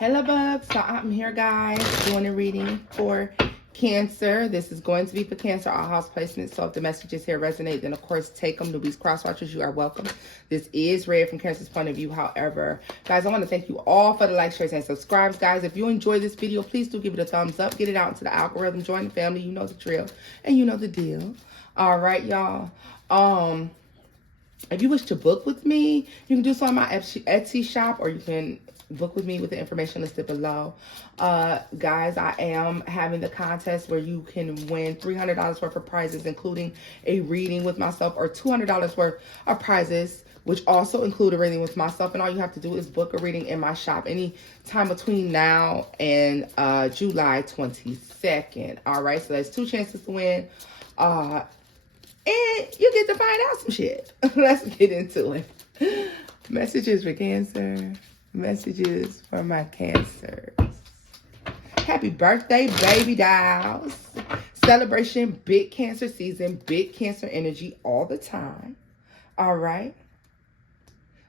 Hello, bugs. So I'm here, guys, doing a reading for Cancer. This is going to be for Cancer, all house placements. So if the messages here resonate, then of course take them. Newbies, cross watchers, you are welcome. This is read from Cancer's point of view. However, guys, I want to thank you all for the likes, shares, and subscribes. Guys, if you enjoy this video, please do give it a thumbs up. Get it out into the algorithm. Join the family. You know the drill, and you know the deal. All right, y'all. If you wish to book with me, you can do so on my Etsy shop, or you can book with me with the information listed below. Guys, I am having the contest where you can win $300 worth of prizes, including a reading with myself, or $200 worth of prizes, which also include a reading with myself. And all you have to do is book a reading in my shop any time between now and July 22nd. All right, so there's 2 chances to win. And you get to find out some shit. Let's get into it. Messages for Cancer. Messages for my Cancers. Happy birthday, baby dolls. Celebration, big Cancer season, big Cancer energy all the time. All right.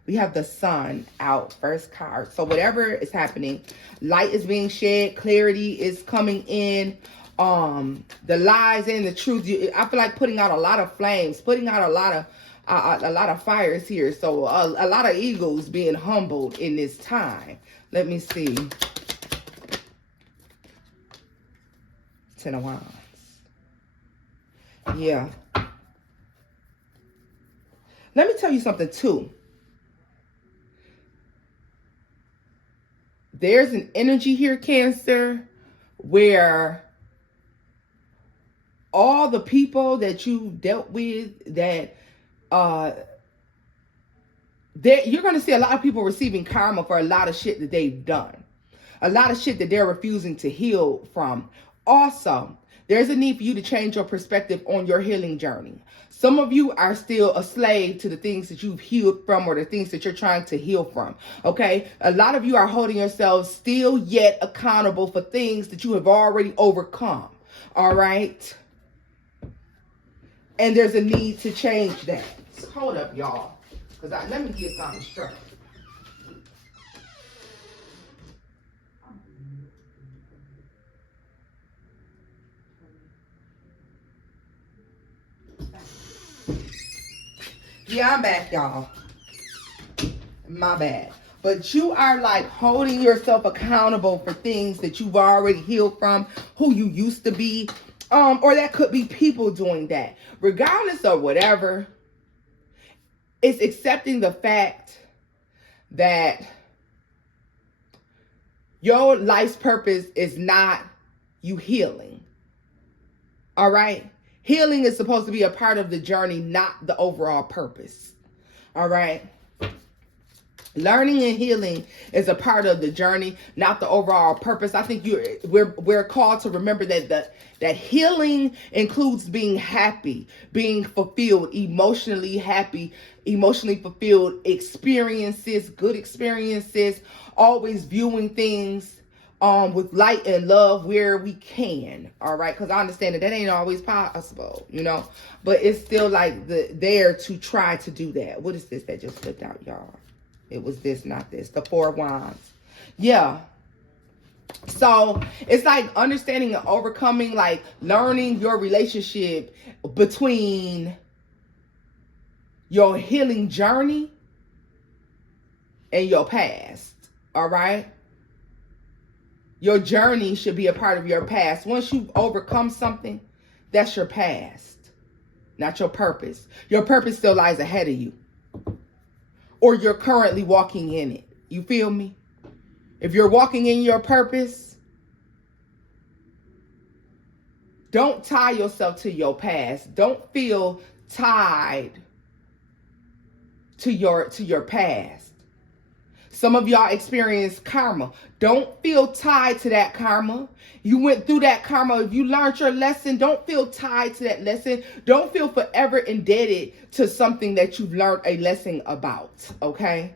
We have the Sun out, first card. So whatever is happening, light is being shed, clarity is coming in. The lies and the truth. I feel like putting out a lot of flames, putting out a lot of fires here. So a lot of egos being humbled in this time. Let me see. 10 of Wands. Yeah. Let me tell you something too. There's an energy here, Cancer, where all the people that you dealt with, that you're going to see a lot of people receiving karma for a lot of shit that they've done. A lot of shit that they're refusing to heal from. Also, there's a need for you to change your perspective on your healing journey. Some of you are still a slave to the things that you've healed from, or the things that you're trying to heal from. Okay? A lot of you are holding yourselves still yet accountable for things that you have already overcome. All right? And there's a need to change that. Hold up, y'all. Because let me get something straight. Yeah, I'm back, y'all. My bad. But you are like holding yourself accountable for things that you've already healed from, who you used to be. Or that could be people doing that. Regardless of whatever, it's accepting the fact that your life's purpose is not you healing. All right? Healing is supposed to be a part of the journey, not the overall purpose. All right? Learning and healing is a part of the journey, not the overall purpose. I think we're called to remember that healing includes being happy, being fulfilled, emotionally happy, emotionally fulfilled experiences, good experiences, always viewing things with light and love where we can. All right, because I understand that ain't always possible, you know, but it's still like there to try to do that. What is this that just slipped out, y'all? It was this, not this. The 4 of Wands. Yeah. So it's like understanding and overcoming, like learning your relationship between your healing journey and your past. All right? Your journey should be a part of your past. Once you've overcome something, that's your past, not your purpose. Your purpose still lies ahead of you. Or you're currently walking in it. You feel me? If you're walking in your purpose, don't tie yourself to your past. Don't feel tied to your past. Some of y'all experience karma. Don't feel tied to that karma. You went through that karma. If you learned your lesson, don't feel tied to that lesson. Don't feel forever indebted to something that you've learned a lesson about, okay?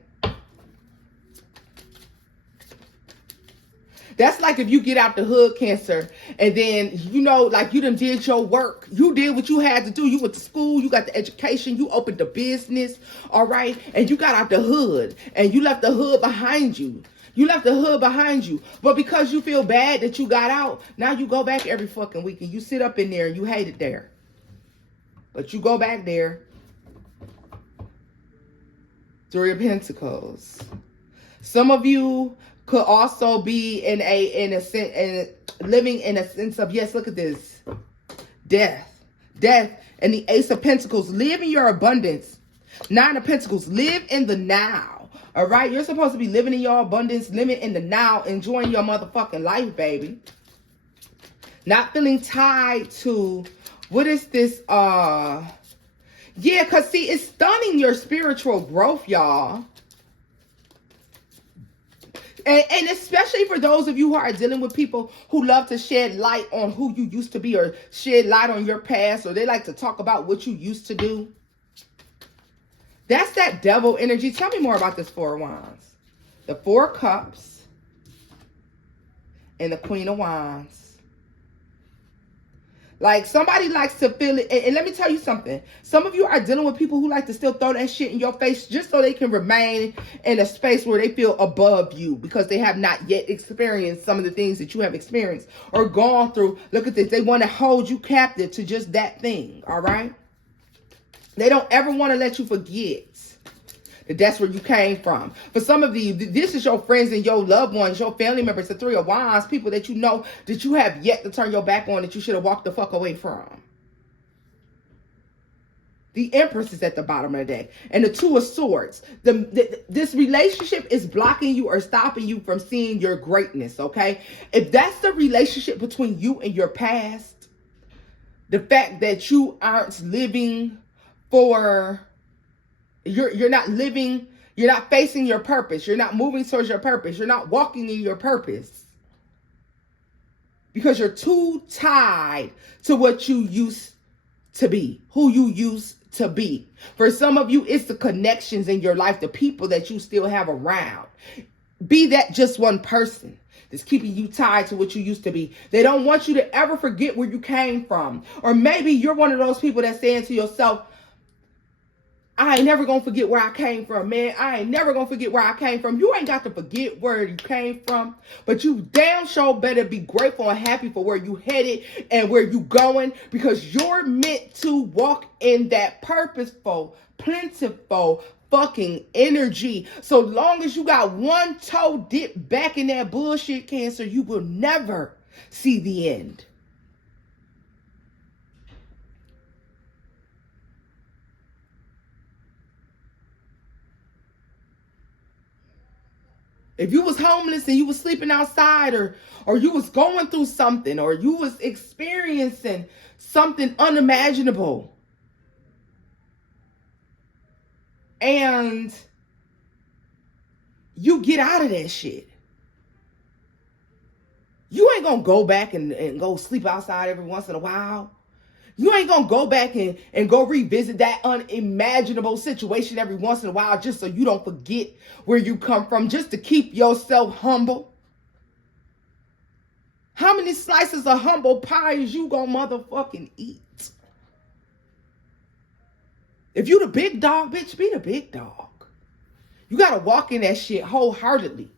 That's like if you get out the hood, Cancer, and then, you know, like you done did your work. You did what you had to do. You went to school, you got the education, you opened the business, all right? And you got out the hood, and you left the hood behind you. You left the hood behind you. But because you feel bad that you got out, now you go back every fucking week, and you sit up in there, and you hate it there. But you go back there. Three of Pentacles. Some of you could also be living in a sense of, yes, look at this, death, and the Ace of Pentacles. Live in your abundance. Nine of Pentacles. Live in the now. All right, you're supposed to be living in your abundance, living in the now, enjoying your motherfucking life, baby. Not feeling tied to what is this? Yeah, because see, it's stunning your spiritual growth, y'all. And especially for those of you who are dealing with people who love to shed light on who you used to be, or shed light on your past, or they like to talk about what you used to do. That's that devil energy. Tell me more about this Four of Wands. The Four of Cups and the Queen of Wands. Like, somebody likes to feel it. And let me tell you something. Some of you are dealing with people who like to still throw that shit in your face just so they can remain in a space where they feel above you, because they have not yet experienced some of the things that you have experienced or gone through. Look at this. They want to hold you captive to just that thing. All right. They don't ever want to let you forget that that's where you came from. For some of you, this is your friends and your loved ones, your family members, the Three of Wands, people that you know that you have yet to turn your back on, that you should have walked the fuck away from. The Empress is at the bottom of the deck. And the Two of Swords. This relationship is blocking you or stopping you from seeing your greatness, okay? If that's the relationship between you and your past, the fact that you aren't living for... You're not living, you're not facing your purpose. You're not moving towards your purpose. You're not walking in your purpose. Because you're too tied to what you used to be, who you used to be. For some of you, it's the connections in your life, the people that you still have around. Be that just one person that's keeping you tied to what you used to be. They don't want you to ever forget where you came from. Or maybe you're one of those people that's saying to yourself, I ain't never gonna forget where I came from, man. I ain't never gonna forget where I came from. You ain't got to forget where you came from, but you damn sure better be grateful and happy for where you headed and where you going, because you're meant to walk in that purposeful, plentiful fucking energy. So long as you got one toe dipped back in that bullshit, Cancer, you will never see the end. If you was homeless and you was sleeping outside, or you was going through something, or you was experiencing something unimaginable, and you get out of that shit, you ain't gonna go back and go sleep outside every once in a while. You ain't gonna go back and go revisit that unimaginable situation every once in a while just so you don't forget where you come from, just to keep yourself humble. How many slices of humble pie is you gonna motherfucking eat? If you the big dog, bitch, be the big dog. You gotta walk in that shit wholeheartedly.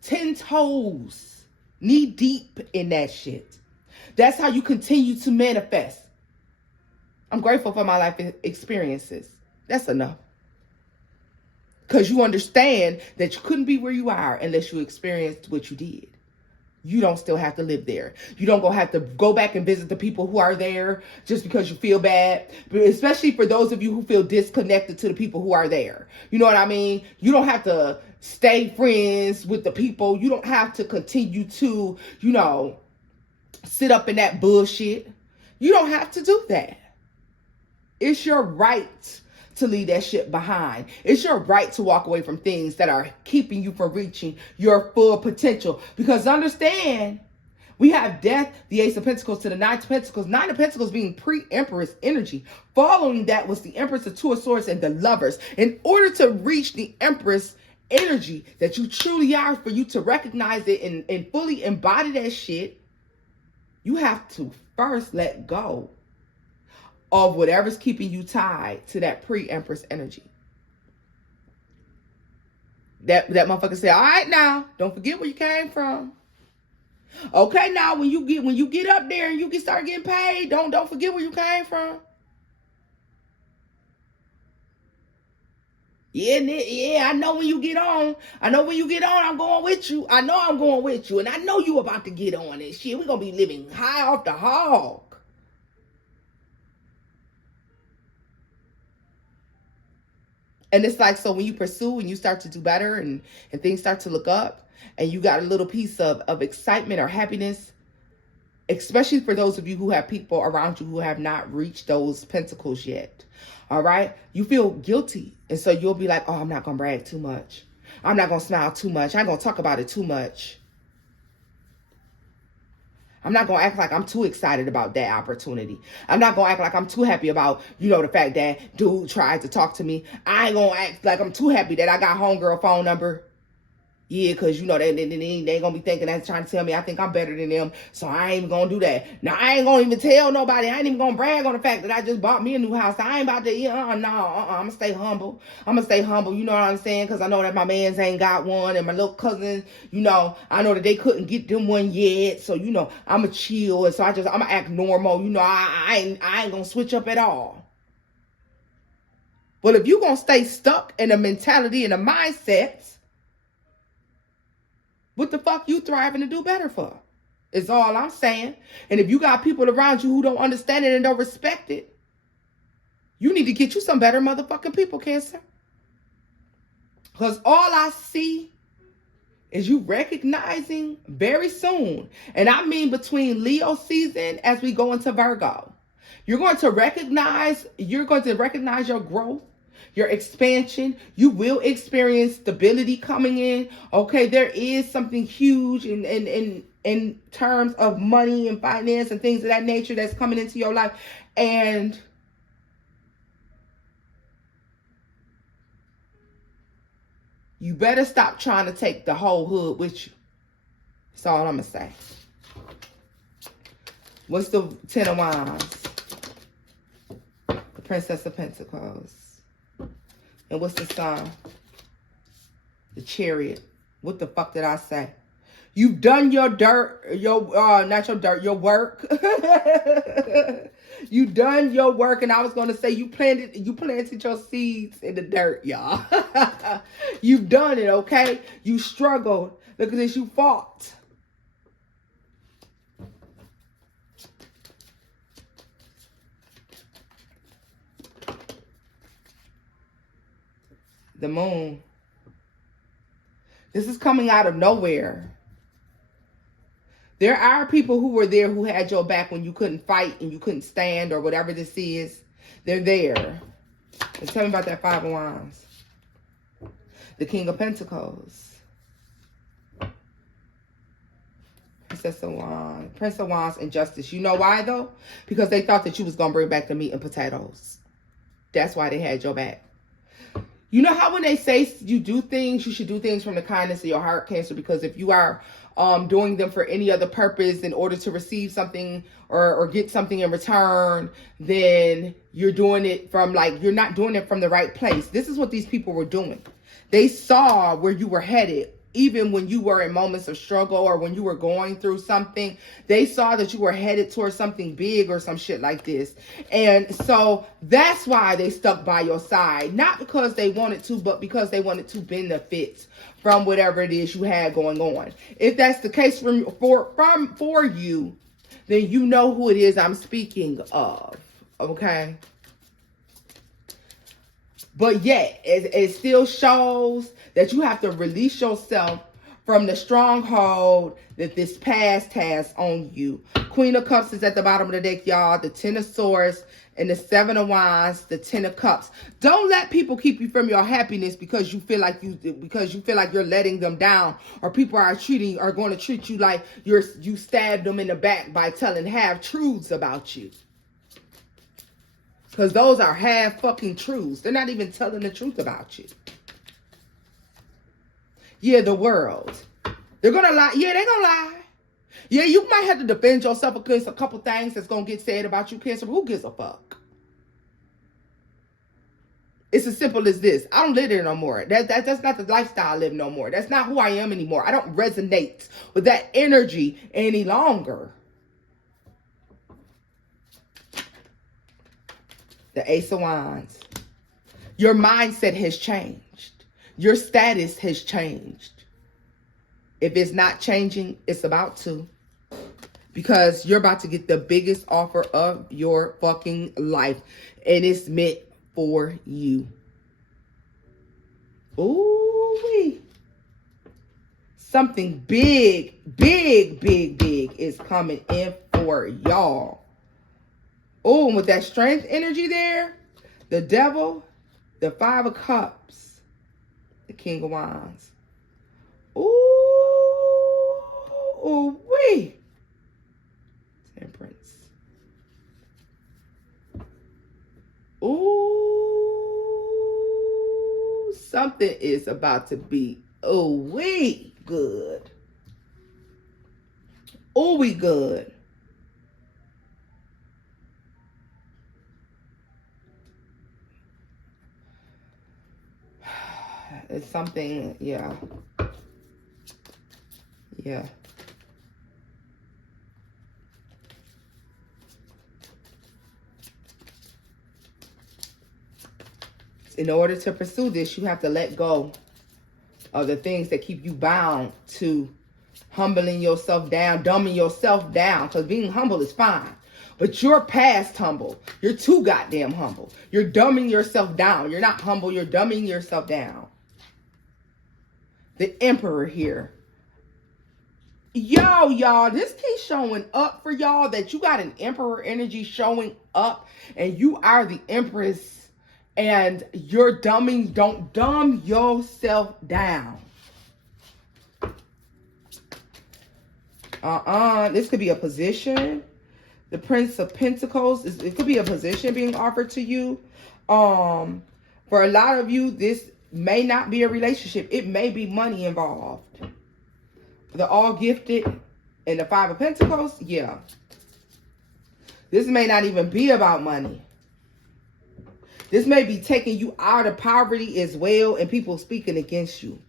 10 toes, knee deep in that shit. That's how you continue to manifest. I'm grateful for my life experiences. That's enough. Because you understand that you couldn't be where you are unless you experienced what you did. You don't still have to live there. You don't have to go back and visit the people who are there just because you feel bad. But especially for those of you who feel disconnected to the people who are there. You know what I mean? You don't have to stay friends with the people. You don't have to continue to, sit up in that bullshit. You don't have to do that. It's your right to leave that shit behind. It's your right to walk away from things that are keeping you from reaching your full potential. Because understand, we have death, the Ace of Pentacles to the Nine of Pentacles. Nine of Pentacles being pre-Empress energy. Following that was the Empress, the Two of Swords, and the Lovers. In order to reach the Empress energy that you truly are, for you to recognize it and fully embody that shit, you have to first let go of whatever's keeping you tied to that pre-Empress energy. That motherfucker said, all right now, don't forget where you came from. Okay, now when you get up there and you start getting paid, don't forget where you came from. Yeah, I know when you get on. I'm going with you. I know I'm going with you. And I know you about to get on this shit. We're going to be living high off the hog. And it's like, so when you pursue and you start to do better and things start to look up and you got a little piece of excitement or happiness, especially for those of you who have people around you who have not reached those pentacles yet. All right. You feel guilty. And so you'll be like, oh, I'm not going to brag too much. I'm not going to smile too much. I ain't going to talk about it too much. I'm not going to act like I'm too excited about that opportunity. I'm not going to act like I'm too happy about, the fact that dude tried to talk to me. I ain't going to act like I'm too happy that I got homegirl phone number. Yeah, because, they going to be thinking that's trying to tell me I think I'm better than them. So I ain't even going to do that. Now, I ain't going to even tell nobody. I ain't even going to brag on the fact that I just bought me a new house. I ain't about to, I'm going to stay humble. You know what I'm saying? Because I know that my mans ain't got one. And my little cousins, I know that they couldn't get them one yet. So, I'm a chill. And so I'm going to act normal. I ain't going to switch up at all. But if you're going to stay stuck in a mentality and a mindset, what the fuck you thriving to do better for? Is all I'm saying. And if you got people around you who don't understand it and don't respect it, you need to get you some better motherfucking people, Cancer. Because all I see is you recognizing very soon, and I mean between Leo season as we go into Virgo, you're going to recognize your growth, your expansion. You will experience stability coming in. Okay, there is something huge in terms of money and finance and things of that nature that's coming into your life. And you better stop trying to take the whole hood with you. That's all I'm going to say. What's the Ten of Wands? The Princess of Pentacles. And what's the Sun? The Chariot. What the fuck did I say? You've done your your work. You've done your work, and I was going to say you planted your seeds in the dirt, y'all. You've done it, okay? You struggled. Look at this, you fought. The Moon. This is coming out of nowhere. There are people who were there who had your back when you couldn't fight and you couldn't stand or whatever this is. They're there. And tell me about that Five of Wands. The King of Pentacles. Princess of Wands. Prince of Wands and Justice. You know why though? Because they thought that you was going to bring back the meat and potatoes. That's why they had your back. You know how when they say you do things, you should do things from the kindness of your heart, Cancer, because if you are doing them for any other purpose in order to receive something or get something in return, then you're doing it from you're not doing it from the right place. This is what these people were doing. They saw where you were headed. Even when you were in moments of struggle or when you were going through something, they saw that you were headed towards something big or some shit like this. And so that's why they stuck by your side. Not because they wanted to, but because they wanted to benefit from whatever it is you had going on. If that's the case for you, then you know who it is I'm speaking of. Okay? But yet, it still shows that you have to release yourself from the stronghold that this past has on you. Queen of Cups is at the bottom of the deck, y'all. The Ten of Swords and the Seven of Wands, the Ten of Cups. Don't let people keep you from your happiness because you feel like you're letting them down, or people are going to treat you like you stabbed them in the back by telling half truths about you. Because those are half fucking truths. They're not even telling the truth about you. Yeah, the world. They're going to lie. Yeah, they're going to lie. Yeah, you might have to defend yourself against a couple things that's going to get said about you, Cancer. But who gives a fuck? It's as simple as this. I don't live there no more. That's not the lifestyle I live no more. That's not who I am anymore. I don't resonate with that energy any longer. The Ace of Wands. Your mindset has changed. Your status has changed. If it's not changing, it's about to. Because you're about to get the biggest offer of your fucking life. And it's meant for you. Ooh, something big is coming in for y'all. Oh, and with that strength energy there, the Devil, the Five of Cups, the King of Wands. Ooh, wee. Temperance. Ooh, something is about to be, we good. Oh, we good. It's something, yeah. Yeah. In order to pursue this, you have to let go of the things that keep you bound to humbling yourself down, dumbing yourself down. Because being humble is fine. But you're past humble. You're too goddamn humble. You're dumbing yourself down. You're not humble. You're dumbing yourself down. The Emperor here. Yo, y'all, this keeps showing up for y'all that you got an Emperor energy showing up and you are the Empress. And you're don't dumb yourself down. This could be a position. The Prince of Pentacles, it could be a position being offered to you. For a lot of you, this may not be a relationship. It may be money involved. The All Gifted and the Five of Pentacles, yeah. This may not even be about money. This may be taking you out of poverty as well and people speaking against you.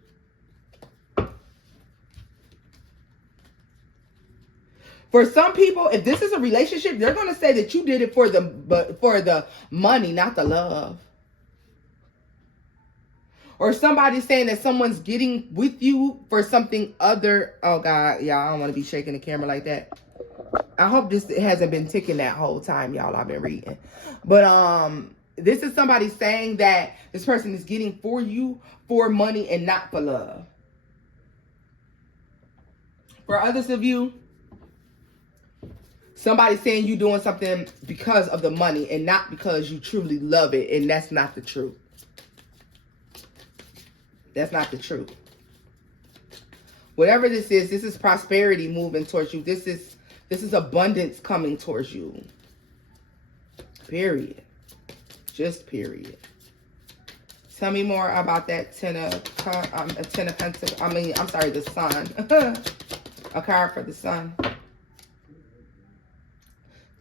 For some people, if this is a relationship, they're going to say that you did it for the money, not the love. Or somebody's saying that someone's getting with you for something other. Oh, God, y'all, I don't want to be shaking the camera like that. I hope this hasn't been ticking that whole time, y'all, I've been reading. But, this is somebody saying that this person is getting for you for money and not for love. For others of you, somebody's saying you're doing something because of the money and not because you truly love it. And that's not the truth. That's not the truth. Whatever this is prosperity moving towards you. This is abundance coming towards you. Period. Just period. Tell me more about that Ten of Pentacles. I'm sorry, the Sun. A card for the Sun.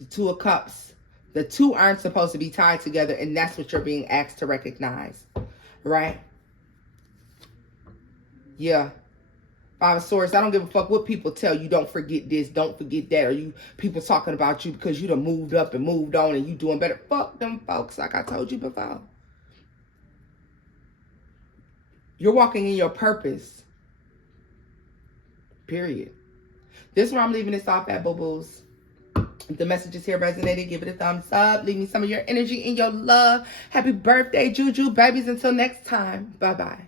The Two of Cups. The two aren't supposed to be tied together, and that's what you're being asked to recognize. Right? Yeah. Five of Swords. I don't give a fuck what people tell you. Don't forget this. Don't forget that. Or you people talking about you because you done moved up and moved on and you doing better. Fuck them folks, like I told you before. You're walking in your purpose. Period. This is where I'm leaving this off at, boo-boos. If the messages here resonated, give it a thumbs up. Leave me some of your energy and your love. Happy birthday, Juju babies. Until next time. Bye-bye.